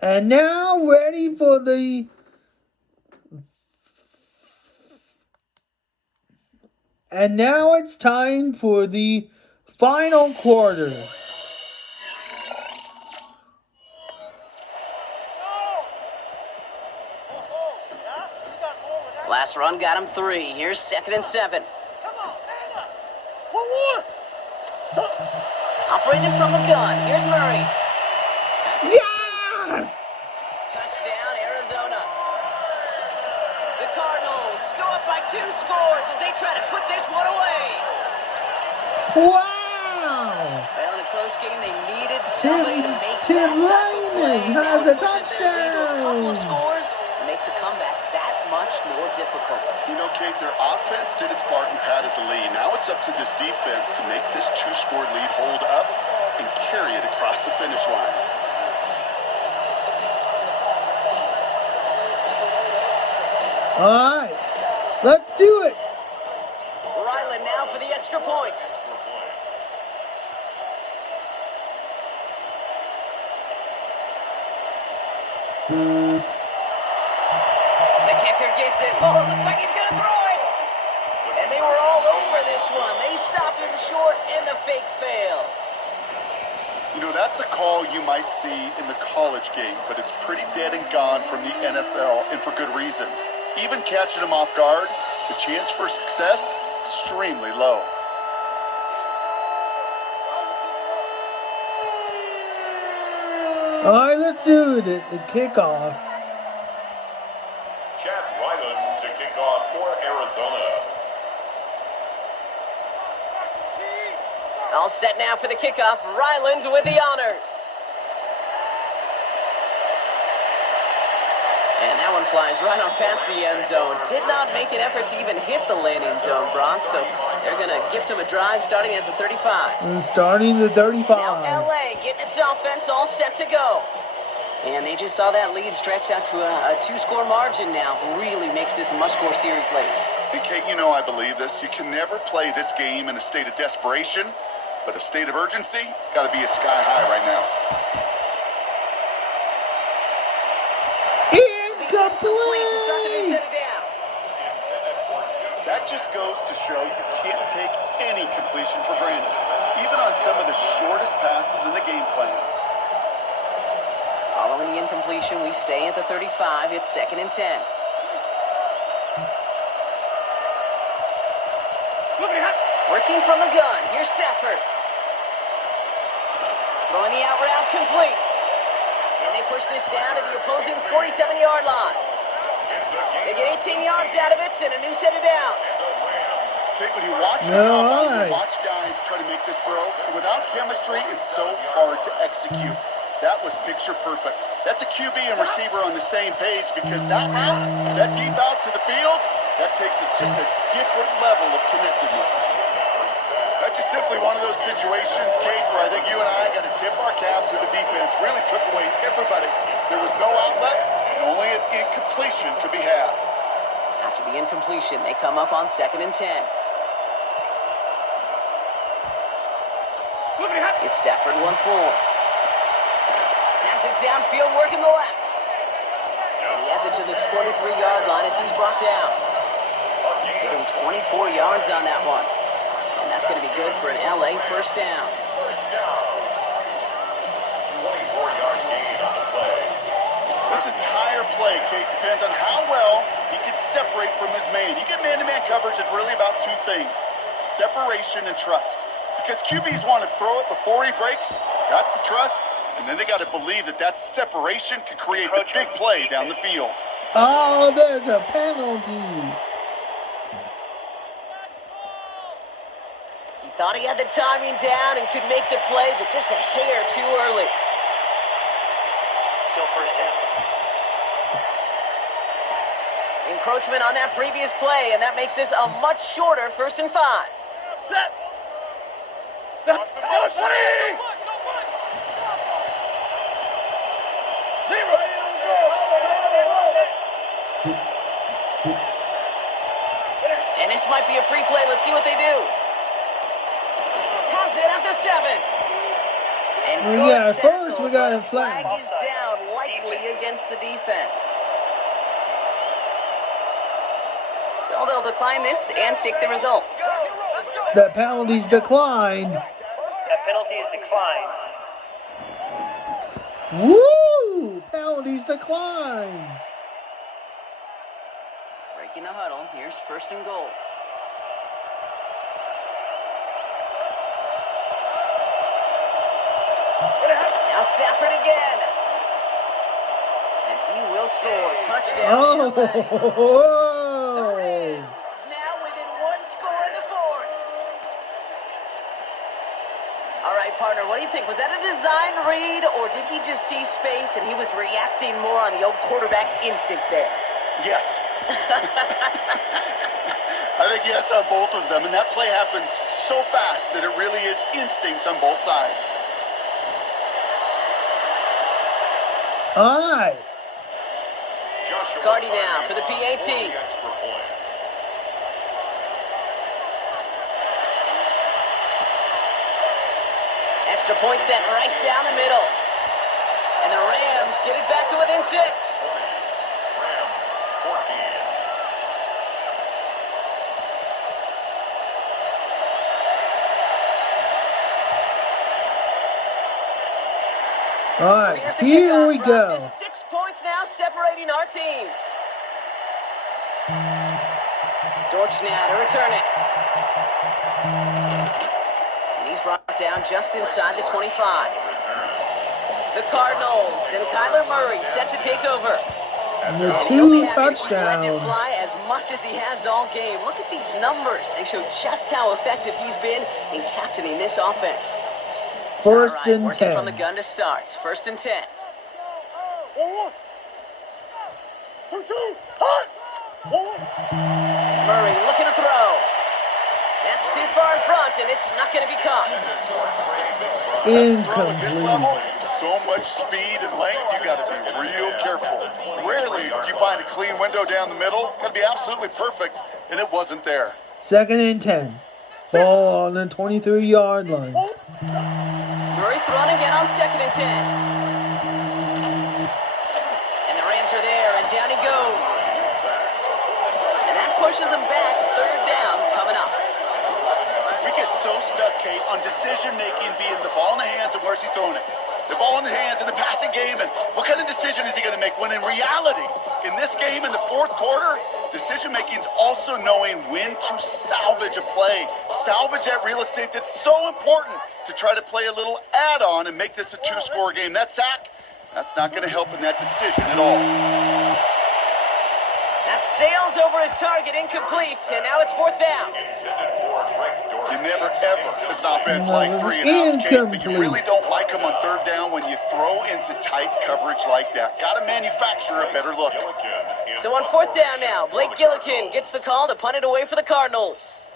And now ready for the... And now it's time for the final quarter. Last run got him 3. Here's 2nd and 7. Operating from the gun. Here's Murray. Yes! Touchdown, Arizona. The Cardinals go up by 2 scores as they try to put this one away. Wow! Well, in a close game, they needed somebody to make Tim that type of play. Lyman has Now a it pushes their lead to a couple of touchdown! scores and makes a comeback that much more difficult. You know, Kate, their offense did its part and padded the lead. Now it's up to this defense to make this 2-score lead hold up and carry it across the finish line. All right, let's do it. Ryland now for the extra point. The kicker gets it. Oh, it looks like he's going to throw it. And they were all over this one. They stopped him short, and the fake fails. You know, that's a call you might see in the college game, but it's pretty dead and gone from the NFL, and for good reason. Even catching him off guard, the chance for success, extremely low. All right, let's do the kickoff. Chad Ryland to kick off for Arizona. All set now for the kickoff. Ryland with the honors. And that one flies right on past the end zone. Did not make an effort to even hit the landing zone, Brock. So they're going to gift him a drive starting at the 35. We're starting the 35. Now LA getting its offense all set to go. And they just saw that lead stretch out to a 2-score margin now. Really makes this a must-score series late. And Kate, you know I believe this. You can never play this game in a state of desperation, but a state of urgency got to be a sky high right now. Incomplete! That just goes to show you can't take any completion for granted, even on some of the shortest passes in the game plan. Following the incompletion, we stay at the 35. It's 2nd and 10. Working from the gun. Here's Stafford. Throwing the out route complete. And they push this down to the opposing 47-yard line. They get 18 yards out of it and a new set of downs. Kate, when you watch the combine, you watch guys try to make this throw, and without chemistry, it's so hard to execute. That was picture perfect. That's a QB and receiver on the same page, because that route, that deep out to the field, that takes just a different level of connectedness. That's just simply one of those situations, Kate, where I think you and I got to tip our cap to the defense. Really took away everybody. There was no outlet, and only an incompletion could be had. After the incompletion, they come up on 2nd and 10. It's Stafford once more. Has it downfield, working the left. And he has it to the 23-yard line as he's brought down. Give him 24 yards on that one. And that's going to be good for an LA first down. 24-yard gain on the play. This entire play, Kate, depends on how well he can separate from his man. You get man-to-man coverage, it's really about 2 things: separation and trust. Because QBs want to throw it before he breaks, that's the trust, and then they got to believe that that separation can create the big play down the field. Oh, there's a penalty. He thought he had the timing down and could make the play, but just a hair too early. Still first down. Encroachment on that previous play, and that makes this a much shorter 1st and 5. Set. Watch the ball. And this might be a free play. Let's see what they do. Has it at the 7. And We got first, we got a flag. Flag is down. likely against the defense. So they'll decline this and take the results. The penalty's declined. That penalty is declined. Woo! Penalties declined. Breaking the huddle. Here's first and goal. Now Stafford again. And he will score. Touchdown. The Rams now within one score in the fourth. All right, partner, what do you think? Was that a design read, or did he just see space and he was reacting more on the old quarterback instinct there? Yes. I think yes on both of them, and that play happens so fast that it really is instincts on both sides. All right. Joshua Cardi now for the PAT. extra point. Extra point sent right down the middle. And the Rams get it back to within 6. Rams 14. All right, Here's the here kickoff. we We're go. up to 6 points now, separating our teams. Dortch now to return it. And he's brought down just inside the 25. The Cardinals and Kyler Murray set to take over. And the And he'll be two happy to keep letting it touchdowns. fly as much as he has all game. Look at these numbers. They show just how effective he's been in captaining this offense. First All right, and working from the 10. gun to start. First and 10. 2-2. Hot. Murray looking to throw. That's too far in front, and it's not going to be caught. Throw at this level, Incomplete. so much speed and length, you got to be real careful. Rarely do you find a clean window down the middle. Got to be absolutely perfect, and it wasn't there. Second and 10. Ball on the 23-yard line. Murray throwing again on second and 10. And the Rams are there, and down he goes. And that pushes him back. Third down coming up. We get so stuck, Kate, on decision-making being the ball in the hands and where's he throwing it. The ball in the hands in the passing game, and what kind of decision is he going to make? When in reality, in this game, in the fourth quarter, decision-making is also knowing when to salvage a play. Salvage that real estate that's so important to try to play a little add-on and make this a two-score game. That sack, that's not going to help in that decision at all. That sails over his target, incomplete, and now it's fourth down. You never ever, as an offense, like 3 and outs, Kate, but you really don't like them on third down when you throw into tight coverage like that. Got to manufacture a better look. So on fourth down now, Blake Gillikin gets the call to punt it away for the Cardinals.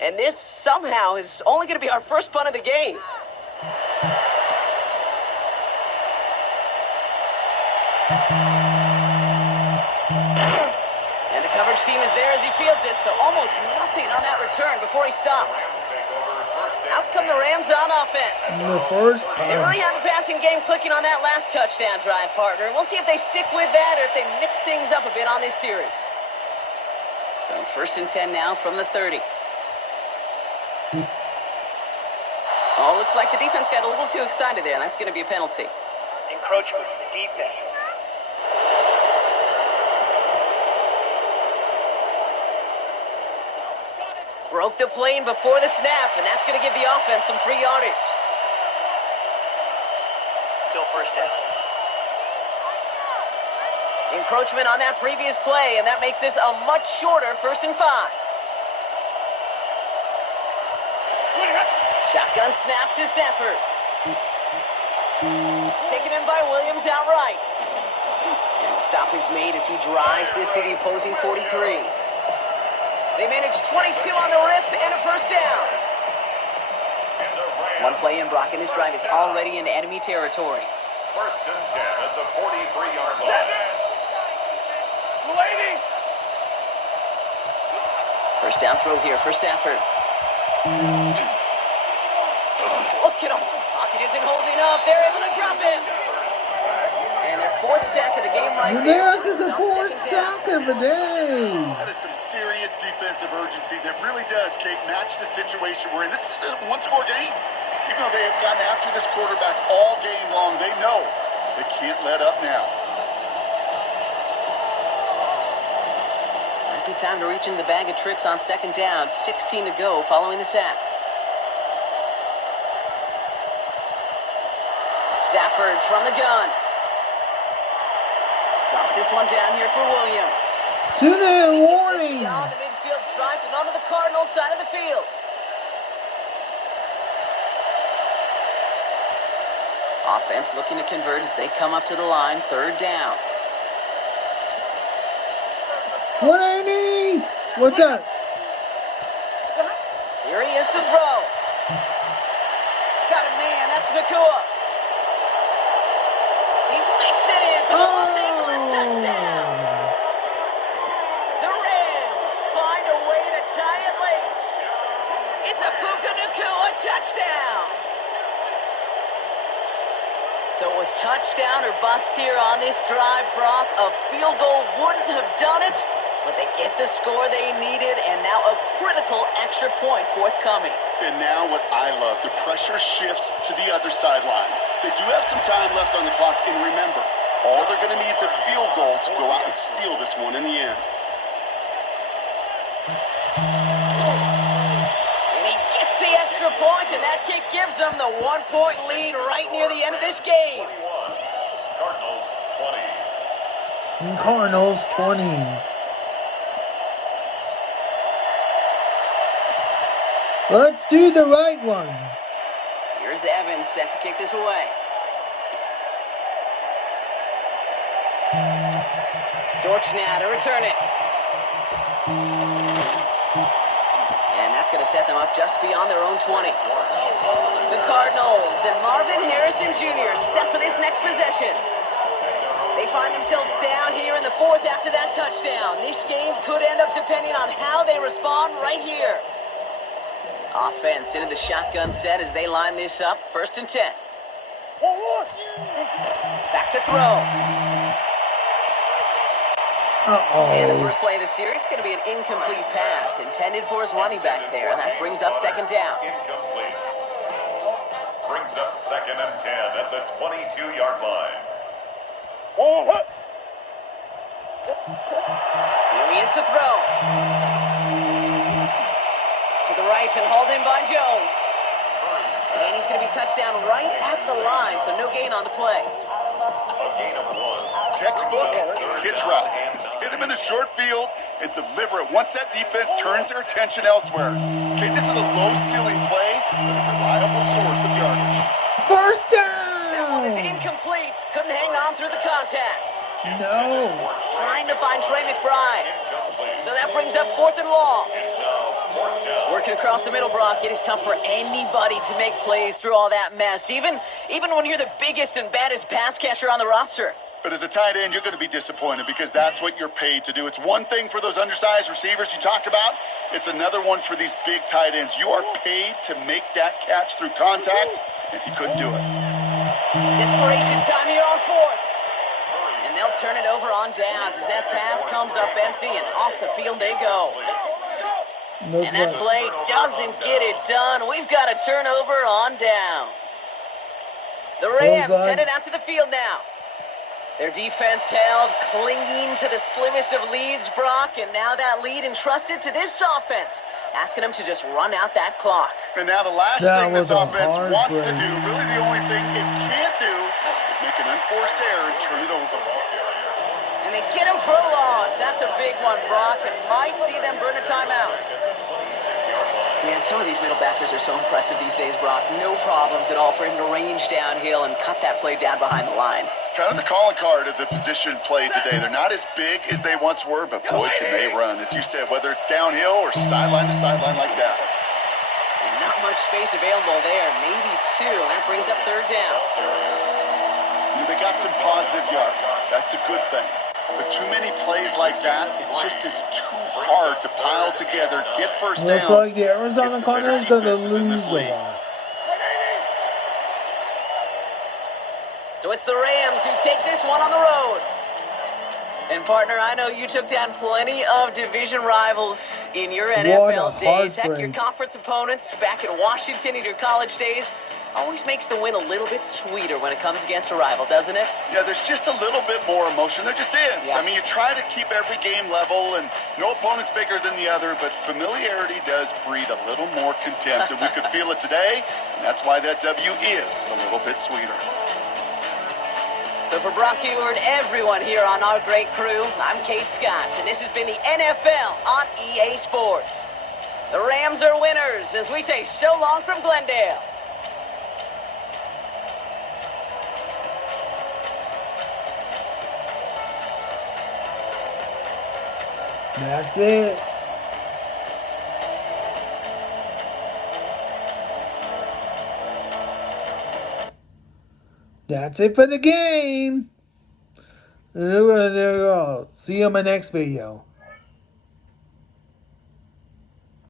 And this somehow is only going to be our first punt of the game. And the coverage team is there as he fields it, so almost nothing on that return before he stopped. Out come the Rams on offense. The first They really punt. had the passing game clicking on that last touchdown drive, partner. We'll see if they stick with that or if they mix things up a bit on this series. So first and 10 now from the 30. Oh, looks like the defense got a little too excited there, and that's going to be a penalty. Encroachment from the defense. Broke the plane before the snap, and that's going to give the offense some free yardage. Still first down. Encroachment on that previous play, and that makes this a much shorter first and 5. Shotgun snap to Stafford. Taken in by Williams outright. And the stop is made as he drives this to the opposing 43. They managed 22 on the rip and a first down. One play in, Brock, and this drive is already in enemy territory. First and 10 at the 43-yard line. First down throw here for Stafford. Look at him. Pocket isn't holding up. They're able to drop him. And they're right there. This is a On fourth second down. sack of the day. That is some serious defensive urgency that really does, Kate, match the situation we're in. This is a one-score game. Even though they have gotten after this quarterback all game long, they know they can't let up now. Might be time to reach in the bag of tricks on second down. 16 to go following the sack. Stafford from the gun. Drops this one down here for Williams. 2-day He gets this warning. beyond the midfield stripe and onto the Cardinals side of the field. Offense looking to convert as they come up to the line. Third down. 180. What's that? Here he is to throw. Got a man. That's Nakua. He makes it in for the Los Angeles touchdown. The Rams find a way to tie it late. It's a Puka Nakua touchdown. So it was touchdown or bust here on this drive, Brock. A field goal wouldn't have done it, but they get the score they needed, and now a critical extra point forthcoming. And now what I love, the pressure shifts to the other sideline. They do have some time left on the clock, and remember, all they're going to need is a field goal to go out and steal this one in the end. And he gets the extra point, and that kick gives them the 1-point lead right near the end of this game. 21. Cardinals 20. Cardinals 20. Let's do the right one. Here's Evans set to kick this away. Dortch now to return it. And that's going to set them up just beyond their own 20. The Cardinals and Marvin Harrison Jr. set for this next possession. They find themselves down here in the fourth after that touchdown. This game could end up depending on how they respond right here. Offense into the shotgun set as they line this up. 1st and 10. Back to throw. And the first play of the series is going to be an incomplete pass intended for his running back there. And that brings up 2nd down. Incomplete. Brings up 2nd and 10 at the 22-yard line. Here he is to throw. To the right and hauled in by Jones. And he's going to be touchdown right at the line, so no gain on the play. A gain of 1. Textbook hitch route. Hit him in the short field and deliver it once that defense turns their attention elsewhere. Okay, this is a low-ceiling play, but a reliable source of yardage. First That one is down. incomplete. Couldn't hang on through the contact. No. Trying to find Trey McBride. Incomplete. So that brings up 4th and long. It's now 4th down. Working across the middle, Brock, it is tough for anybody to make plays through all that mess, even when you're the biggest and baddest pass catcher on the roster. But as a tight end, you're going to be disappointed because that's what you're paid to do. It's one thing for those undersized receivers you talk about. It's another one for these big tight ends. You are paid to make that catch through contact, and he couldn't do it. Desperation time here on 4th. And they'll turn it over on downs as that pass comes up empty and off the field they go. And that play doesn't get it done. We've got a turnover on downs. The Rams headed out to the field now. Their defense held, clinging to the slimmest of leads, Brock, and now that lead entrusted to this offense, asking them to just run out that clock. And now the last That thing this was a offense wants to heartbreak. do, really the only thing it can't do, is make an unforced error and turn it over. And they get him for a loss. That's a big one, Brock, and might see them burn a timeout. Man, some of these middle backers are so impressive these days, Brock. No problems at all for him to range downhill and cut that play down behind the line. Kind of the calling card of the position played today. They're not as big as they once were, but boy, can they run. As you said, whether it's downhill or sideline to sideline like that. And not much space available there. Maybe 2. That brings up 3rd down. They got some positive yards. That's a good thing. But too many plays like that, it just is too hard to pile together, get first downs. Looks like the Arizona against the better Cardinals going to defenses in this lose a league. lot. So it's the Rams who take this one on the road. And partner, I know you took down plenty of division rivals in your What NFL a days. Heck, your heartbreak. conference opponents back in Washington in your college days always makes the win a little bit sweeter when it comes against a rival, doesn't it? Yeah, there's just a little bit more emotion. There just is. Yeah. I mean, you try to keep every game level, and no opponent's bigger than the other, but familiarity does breed a little more contempt, and we could feel it today, and that's why that W is a little bit sweeter. So for Brock Eward, everyone here on our great crew, I'm Kate Scott, and this has been the NFL on EA Sports. The Rams are winners as we say so long from Glendale. That's it. That's it for the game. There we go. See you in my next video.